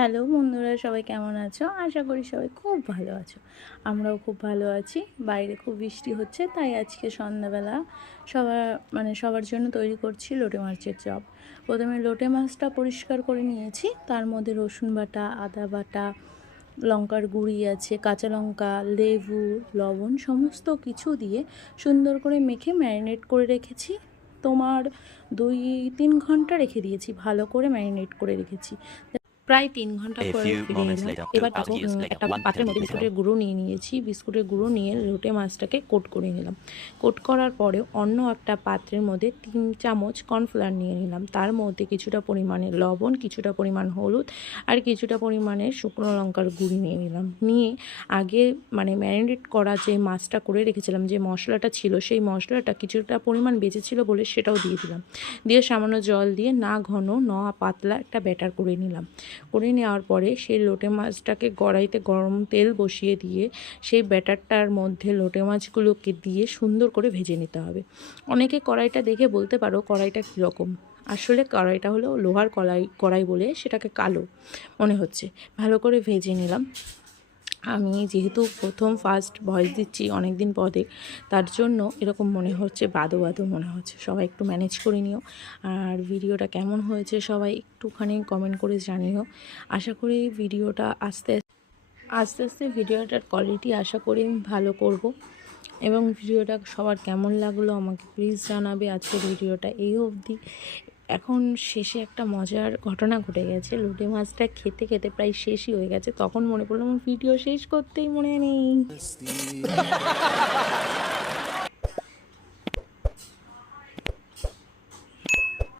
Hello বন্ধুরা, সবাই কেমন আছো? আশা করি সবাই খুব ভালো আছো। আমরাও খুব ভালো আছি। বাইরে খুব বৃষ্টি হচ্ছে, তাই আজকে সন্ধ্যাবেলা সবার জন্য তৈরি করছি লোটে মাছের চপ। প্রথমে লোটে মাছটা পরিষ্কার করে নিয়েছি, তার মধ্যে রসুন বাটা, আদা বাটা, লঙ্কার গুঁড়ি আছে, কাঁচা লঙ্কা, লেবু, লবণ সমস্ত কিছু দিয়ে সুন্দর করে মেখে ম্যারিনেট করে রেখেছি। তোমার 2-3 ঘন্টা রেখে দিয়েছি, ভালো করে ম্যারিনেট করে রেখেছি। প্রায় 3 ঘন্টা A পরে few ফিরে moments এলাম। later, এবার দেখো 2 years later, একটা 1 পাত্রের মধ্যে eternity later. বিস্কুটের গুঁড়ো নিয়ে নিয়েছি। বিস্কুটের গুঁড়ো নিয়ে লোটে মাছটাকে কোট করে নিলাম। কোট করার পরে অন্য একটা পাত্রের মধ্যে 3 চামচ কর্নফ্লাওয়ার নিয়ে নিলাম। তার মধ্যে কিছুটা পরিমাণে লবণ, কিছুটা পরিমাণ হলুদ আর কিছুটা পরিমাণে শুকনো লঙ্কার গুঁড়ি নিয়ে নিলাম। নিয়ে আগে ম্যারিনেট করা যে মাছটা করে রেখেছিলাম, যে মশলাটা ছিল, সেই মশলাটা কিছুটা পরিমাণ বেঁচেছিল বলে সেটাও দিয়ে দিলাম। দিয়ে সামান্য জল দিয়ে না ঘন না পাতলা একটা ব্যাটার করে নিলাম। করে নেওয়ার পরে সেই লোটে মাছটাকে কড়াইতে গরম তেল বসিয়ে দিয়ে সেই ব্যাটারটার মধ্যে লোটে মাছগুলোকে দিয়ে সুন্দর করে ভেজে নিতে হবে। অনেকে কড়াইটা দেখে বলতে পারো কড়াইটা কীরকম। আসলে কড়াইটা হলো লোহার কড়াই বলে সেটাকে কালো মনে হচ্ছে। ভালো করে ভেজে নিলাম। আমি যেহেতু ফার্স্ট ভয়েস দিচ্ছি অনেক দিন পরে, তার জন্য এরকম মনে হচ্ছে, বাদো বাদো মনে হচ্ছে। সবাই একটু ম্যানেজ করে নিও। আর ভিডিওটা কেমন হয়েছে সবাই একটুখানি কমেন্ট করে জানিও। আশা করি ভিডিওটা আস্তে আস্তে ভিডিওটার কোয়ালিটি আশা করি ভালো করব। এবং ভিডিওটা সবার কেমন লাগলো আমাকে প্লিজ জানাবে। আজকের ভিডিওটা এই অবধি। এখন শেষে একটা মজার ঘটনা ঘটে গেছে। লোটে মাছটা খেতে খেতে প্রায় শেষই হয়ে গেছে, তখন মনে পড়লো আমার ভিডিও শেষ করতেই মনে নেই।